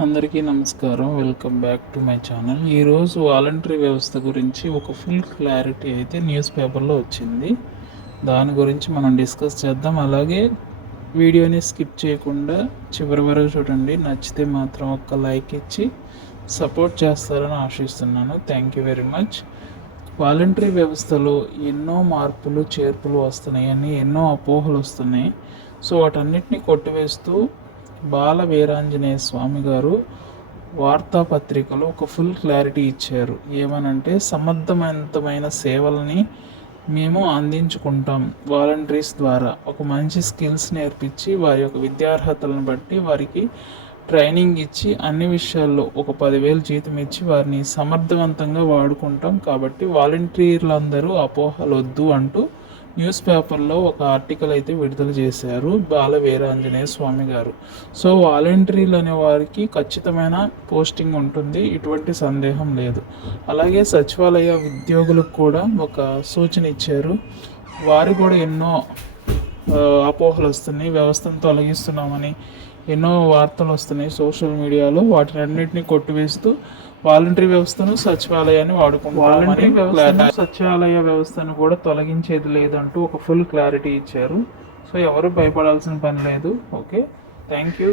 అందరికీ నమస్కారం. Welcome back to my channel. ఈరోజు వాలంటరీ వ్యవస్థ గురించి ఒక ఫుల్ క్లారిటీ అయితే న్యూస్ పేపర్లో వచ్చింది. దాని గురించి మనం డిస్కస్ చేద్దాం. అలాగే వీడియోని స్కిప్ చేయకుండా చివరి వరకు చూడండి. నచ్చితే మాత్రం ఒక్క లైక్ ఇచ్చి సపోర్ట్ చేస్తారని ఆశిస్తున్నాను. Thank you very much. Voluntary వ్యవస్థలో ఎన్నో మార్పులు చేర్పులు వస్తున్నాయని ఎన్నో అపోహలు వస్తున్నాయి. సో వాటన్నిటిని కొట్టివేస్తూ బాల వీరాంజనేయ స్వామి గారు వార్తాపత్రికలో ఒక ఫుల్ క్లారిటీ ఇచ్చారు. ఏమనంటే సమర్థవంతమైన సేవలని మేము అందించుకుంటాం. వాలంటీర్స్ ద్వారా ఒక మంచి స్కిల్స్ నేర్పించి వారి యొక్క విద్యార్హతలను బట్టి వారికి ట్రైనింగ్ ఇచ్చి అన్ని విషయాల్లో ఒక 10,000 జీతం ఇచ్చి వారిని సమర్థవంతంగా వాడుకుంటాం. కాబట్టి వాలంటీర్లందరూ అపోహలు వద్దు అంటూ న్యూస్ పేపర్లో ఒక ఆర్టికల్ అయితే విడుదల చేశారు బాల వీరాంజనేయ స్వామి గారు. సో వాలంటీర్లు అనే వారికి ఖచ్చితమైన పోస్టింగ్ ఉంటుంది, ఇటువంటి సందేహం లేదు. అలాగే సచివాలయ ఉద్యోగులకు కూడా ఒక సూచన ఇచ్చారు. వారు కూడా ఎన్నో అపోహలు వస్తున్నాయి, వ్యవస్థను తొలగిస్తున్నామని ఎన్నో వార్తలు వస్తున్నాయి సోషల్ మీడియాలో. వాటినన్నింటినీ కొట్టివేస్తూ వాలంటరీ వ్యవస్థను సచివాలయాన్ని వాడుకుంటామని సచివాలయ వ్యవస్థను కూడా తొలగించేది లేదంటూ ఒక ఫుల్ క్లారిటీ ఇచ్చారు. సో ఎవరు భయపడాల్సిన పని లేదు. Okay, thank you.